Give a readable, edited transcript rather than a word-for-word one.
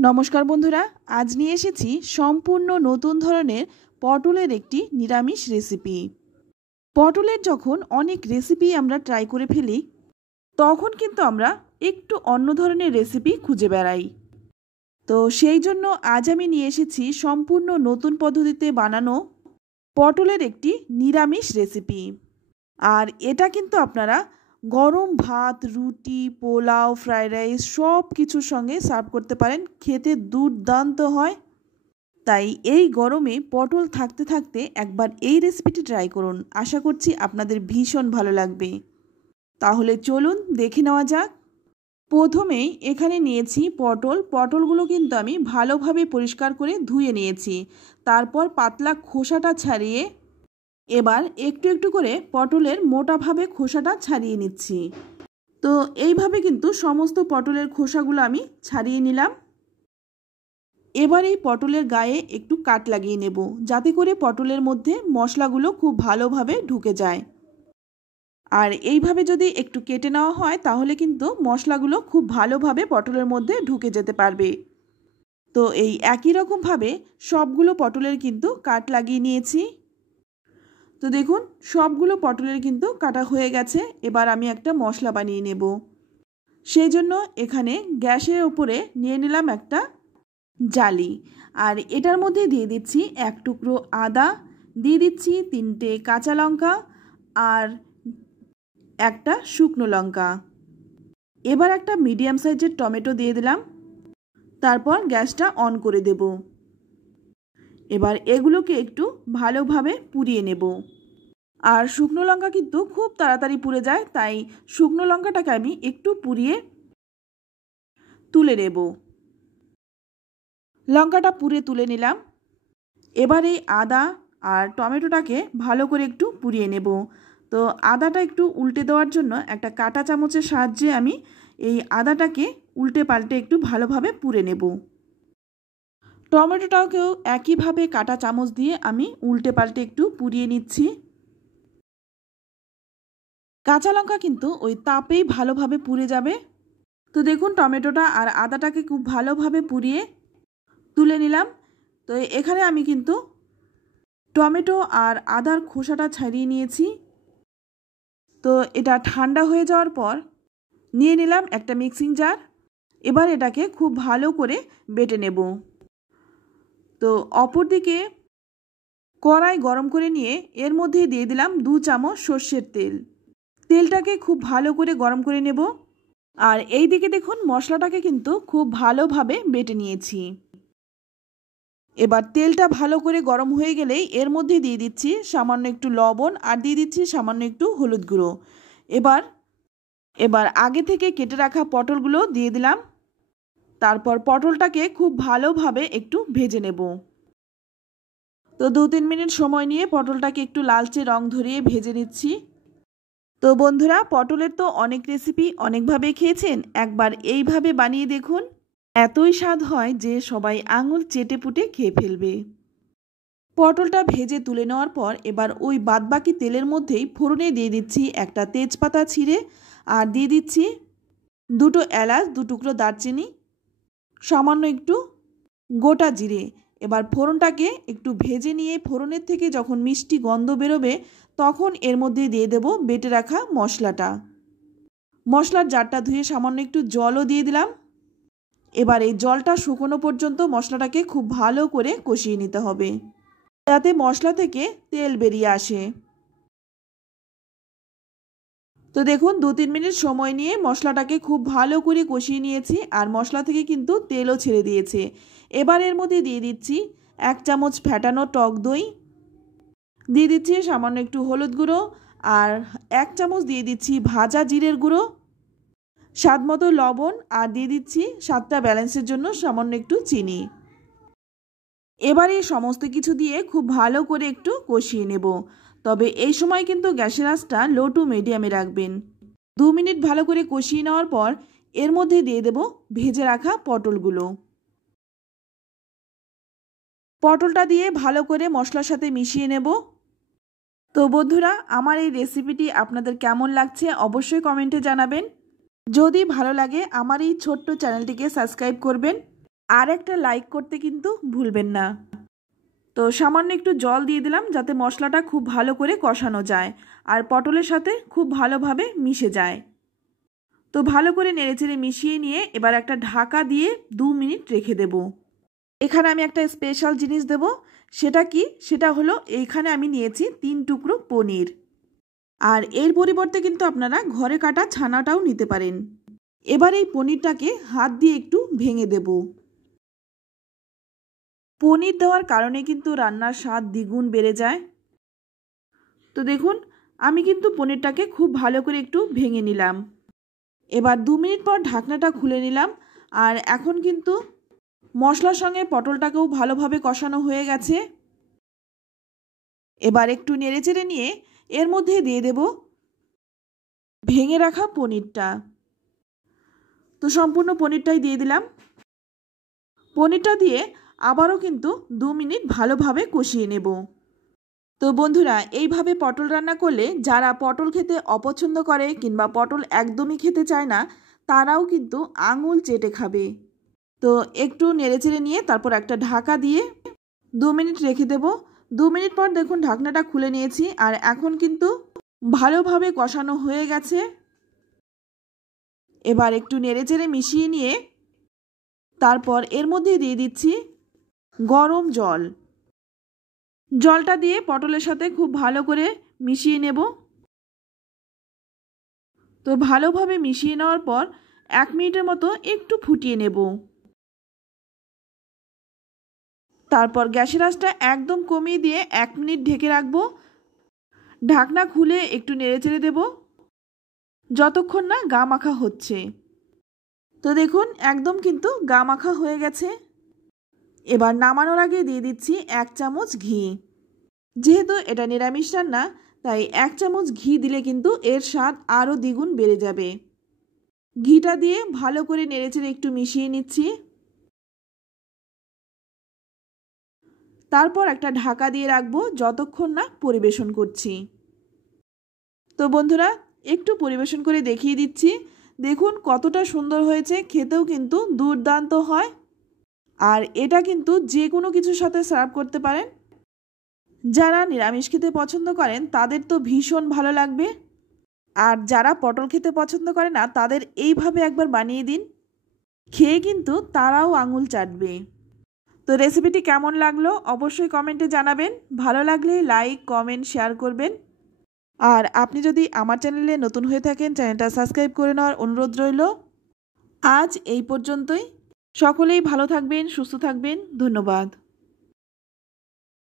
নমস্কার বন্ধুরা, আজ নিয়ে এসেছি সম্পূর্ণ নতুন ধরনের পটলের একটি নিরামিষ রেসিপি। পটলের যখন অনেক রেসিপি আমরা ট্রাই করে ফেলি, তখন কিন্তু আমরা একটু অন্য ধরনের রেসিপি খুঁজে বেড়াই। তো সেই জন্য আজ আমি নিয়ে এসেছি সম্পূর্ণ নতুন পদ্ধতিতে বানানো পটলের একটি নিরামিষ রেসিপি। আর এটা কিন্তু আপনারা গরম ভাত, রুটি, পোলাও, ফ্রাইড রাইস সব কিছুর সঙ্গে সার্ভ করতে পারেন। খেতে দুর্দান্ত হয়। তাই এই গরমে পটল থাকতে থাকতে একবার এই রেসিপিটি ট্রাই করুন। আশা করছি আপনাদের ভীষণ ভালো লাগবে। তাহলে চলুন দেখে নেওয়া যাক। প্রথমেই এখানে নিয়েছি পটলগুলো কিন্তু আমি ভালোভাবে পরিষ্কার করে ধুয়ে নিয়েছি। তারপর পাতলা খোসাটা ছাড়িয়ে এবার একটু একটু করে পটলের মোটাভাবে খোসাটা ছাড়িয়ে নিচ্ছি। তো এইভাবে কিন্তু সমস্ত পটলের খোসাগুলো আমি ছাড়িয়ে নিলাম। এবার এই পটলের গায়ে একটু কাট লাগিয়ে নেব, যাতে করে পটলের মধ্যে মশলাগুলো খুব ভালোভাবে ঢুকে যায়। আর এইভাবে যদি একটু কেটে নেওয়া হয় তাহলে কিন্তু মশলাগুলো খুব ভালোভাবে পটলের মধ্যে ঢুকে যেতে পারবে। তো এই একই রকমভাবে সবগুলো পটলের কিন্তু কাট লাগিয়ে নিয়েছি। তো দেখুন সবগুলো পটলের কিন্তু কাটা হয়ে গেছে। এবার আমি একটা মশলা বানিয়ে নেব। সেই জন্য এখানে গ্যাসের উপরে নিয়ে নিলাম একটা জালি, আর এটার মধ্যে দিয়ে দিচ্ছি এক টুকরো আদা, দিয়ে দিচ্ছি 3টে কাঁচা লঙ্কা আর একটা শুকনো লঙ্কা। এবার একটা মিডিয়াম সাইজের টমেটো দিয়ে দিলাম। তারপর গ্যাসটা অন করে দেব। এবার এগুলোকে একটু ভালোভাবে পুড়িয়ে নেব। আর শুকনো লঙ্কা কিন্তু খুব তাড়াতাড়ি পুড়ে যায়, তাই শুকনো লঙ্কাটাকে আমি একটু পুড়িয়ে তুলে নেব। লঙ্কাটা পুড়ে তুলে নিলাম। এবার এই আদা আর টমেটোটাকে ভালো করে একটু পুড়িয়ে নেব। তো আদাটা একটু উল্টে দেওয়ার জন্য একটা কাঁটা চামচের সাহায্যে আমি এই আদাটাকে উল্টে পাল্টে একটু ভালোভাবে পুড়ে নেব। টমেটোটাকেও একইভাবে কাঁটা চামচ দিয়ে আমি উল্টে পাল্টে একটু পুড়িয়ে নিচ্ছি। কাঁচা লঙ্কা কিন্তু ওই তাপেই ভালোভাবে পুড়ে যাবে। তো দেখুন টমেটোটা আর আদাটাকে খুব ভালোভাবে পুড়িয়ে তুলে নিলাম। তো এখানে আমি কিন্তু টমেটো আর আদার খোসাটা ছাড়িয়ে নিয়েছি। তো এটা ঠান্ডা হয়ে যাওয়ার পর নিয়ে নিলাম একটা মিক্সিং জার। এবার এটাকে খুব ভালো করে বেটে নেব। তো অপরদিকে কড়াই গরম করে নিয়ে এর মধ্যে দিয়ে দিলাম 2 চামচ সর্ষের তেল। তেলটাকে খুব ভালো করে গরম করে নেব। আর এই দিকে দেখুন মশলাটাকে কিন্তু খুব ভালোভাবে বেটে নিয়েছি। এবার তেলটা ভালো করে গরম হয়ে গেলেই এর মধ্যে দিয়ে দিচ্ছি সামান্য একটু লবণ আর দিয়ে দিচ্ছি সামান্য একটু হলুদ গুঁড়ো। এবার আগে থেকে কেটে রাখা পটলগুলো দিয়ে দিলাম। তারপর পটলটাকে খুব ভালোভাবে একটু ভেজে নেব। তো 2-3 মিনিট সময় নিয়ে পটলটাকে একটু লালচে রং ধরিয়ে ভেজে নিচ্ছি। তো বন্ধুরা, পটলের তো অনেক রেসিপি অনেকভাবে খেয়েছেন, একবার এইভাবে বানিয়ে দেখুন। এতই স্বাদ হয় যে সবাই আঙুল চেটে পুটে খেয়ে ফেলবে। পটলটা ভেজে তুলে নেওয়ার পর এবার ওই বাদবাকি তেলের মধ্যেই ফোড়নে দিয়ে দিচ্ছি একটা তেজপাতা ছিঁড়ে, আর দিয়ে দিচ্ছি 2টো এলাচ, 2 টুকরো দারচিনি, সামান্য একটু গোটা জিরে। এবার ফোড়নটাকে একটু ভেজে নিয়ে ফোড়নের থেকে যখন মিষ্টি গন্ধ বেরোবে তখন এর মধ্যে দিয়ে দেব বেটে রাখা মশলাটা। মশলার জারটা ধুয়ে সামান্য একটু জলও দিয়ে দিলাম। এবার এই জলটা শুকনো পর্যন্ত মশলাটাকে খুব ভালো করে কষিয়ে নিতে হবে, যাতে মশলা থেকে তেল বেরিয়ে আসে। তো দেখুন 2-3 মিনিট সময় নিয়ে মশলাটাকে খুব ভালো করে কষিয়ে নিয়েছি, আর মশলা থেকে কিন্তু তেলও ছেড়ে দিয়েছে। এবার এর মধ্যে দিয়ে দিচ্ছি 1 চামচ ফ্যাটানো টক দই, দিয়ে দিচ্ছি সামান্য একটু হলুদ গুঁড়ো, আর 1 চামচ দিয়ে দিচ্ছি ভাজা জিরের গুঁড়ো, স্বাদ মতো লবণ, আর দিয়ে দিচ্ছি স্বাদটা ব্যালেন্সের জন্য সামান্য একটু চিনি। এবার এই সমস্ত কিছু দিয়ে খুব ভালো করে একটু কষিয়ে নেব। তবে এই সময় কিন্তু গ্যাসের আঁচটা লো টু মিডিয়ামে রাখবেন। 2 মিনিট ভালো করে কষিয়ে নেওয়ার পর এর মধ্যে দিয়ে দেব ভেজে রাখা পটলগুলো। পটলটা দিয়ে ভালো করে মশলার সাথে মিশিয়ে নেব। তো বন্ধুরা, আমার এই রেসিপিটি আপনাদের কেমন লাগছে অবশ্যই কমেন্টে জানাবেন। যদি ভালো লাগে আমার এই ছোট্ট চ্যানেলটিকে সাবস্ক্রাইব করবেন, আর একটা লাইক করতে কিন্তু ভুলবেন না। তো সামান্য একটু জল দিয়ে দিলাম যাতে মশলাটা খুব ভালো করে কষানো যায় আর পটলের সাথে খুব ভালোভাবে মিশে যায়। তো ভালো করে নেড়েচেড়ে মিশিয়ে নিয়ে এবার একটা ঢাকা দিয়ে 2 মিনিট রেখে দেব। এখানে আমি একটা স্পেশাল জিনিস দেব, সেটা কি? সেটা হলো এইখানে আমি নিয়েছি 3 টুকরো পনির। আর এর পরিবর্তে কিন্তু আপনারা ঘরে কাটা ছানাটাও নিতে পারেন। এবার এই পনিরটাকে হাত দিয়ে একটু ভেঙে দেব। পনির দেওয়ার কারণে কিন্তু রান্নার স্বাদ দ্বিগুণ বেড়ে যায়। তো দেখুন আমি কিন্তু পনিরটাকে খুব ভালো করে একটু ভেঙে নিলাম। এবার 2 মিনিট পর ঢাকনাটা খুলে নিলাম আর এখন কিন্তু মশলার সঙ্গে পটলটাকেও ভালোভাবে কষানো হয়ে গেছে। এবার একটু নেড়েচেড়ে নিয়ে এর মধ্যে দিয়ে দেব ভেঙে রাখা পনিরটা। তো সম্পূর্ণ পনিরটাই দিয়ে দিলাম। পনিরটা দিয়ে আবারও কিন্তু 2 মিনিট ভালোভাবে কষিয়ে নেব। তো বন্ধুরা এইভাবে পটল রান্না করলে যারা পটল খেতে অপছন্দ করে কিংবা পটল একদমই খেতে চায় না তারাও কিন্তু আঙুল চেটে খাবে। তো একটু নেড়েচেড়ে নিয়ে তারপর একটা ঢাকা দিয়ে 2 মিনিট রেখে দেব। 2 মিনিট পর দেখুন ঢাকনাটা খুলে নিয়েছি আর এখন কিন্তু ভালোভাবে কষানো হয়ে গেছে। এবার একটু নেড়েচেড়ে মিশিয়ে নিয়ে তারপর এর মধ্যে দিয়ে দিচ্ছি গরম জল। জলটা দিয়ে পটলের সাথে খুব ভালো করে মিশিয়ে নেব। তো ভালোভাবে মিশিয়ে নেওয়ার পর 1 মিনিটের মতো একটু ফুটিয়ে নেব। তারপর গ্যাসের আঁচটা একদম কমিয়ে দিয়ে 1 মিনিট ঢেকে রাখবো। ঢাকনা খুলে একটু নেড়েচেড়ে দেব যতক্ষণ না গা মাখা হচ্ছে। তো দেখুন একদম কিন্তু গা মাখা হয়ে গেছে। এবার নামানোর আগে দিয়ে দিচ্ছি 1 চামচ ঘি। যেহেতু এটা নিরামিষ রান্না তাই 1 চামচ ঘি দিলে কিন্তু এর স্বাদ আরও দ্বিগুণ বেড়ে যাবে। ঘিটা দিয়ে ভালো করে নেড়েচেড়ে একটু মিশিয়ে নিচ্ছি। তারপর একটা ঢাকা দিয়ে রাখবো যতক্ষণ না পরিবেশন করছি। তো বন্ধুরা একটু পরিবেশন করে দেখিয়ে দিচ্ছি। দেখুন কতটা সুন্দর হয়েছে, খেতেও কিন্তু দুর্দান্ত হয়। আর এটা কিন্তু যে কোনো কিছুর সাথে সার্ভ করতে পারেন। যারা নিরামিষ খেতে পছন্দ করেন তাদের তো ভীষণ ভালো লাগবে। আর যারা পটল খেতে পছন্দ করে না তাদের এইভাবে একবার বানিয়ে দিন, খেয়ে কিন্তু তারাও আঙুল চাটবে। তো রেসিপিটি কেমন লাগলো অবশ্যই কমেন্টে জানাবেন। ভালো লাগলে লাইক কমেন্ট শেয়ার করবেন। আর আপনি যদি আমার চ্যানেলে নতুন হয়ে থাকেন চ্যানেলটা সাবস্ক্রাইব করে নেওয়ার অনুরোধ রইল। আজ এই পর্যন্তই। সকলেই ভালো থাকবেন, সুস্থ থাকবেন। ধন্যবাদ।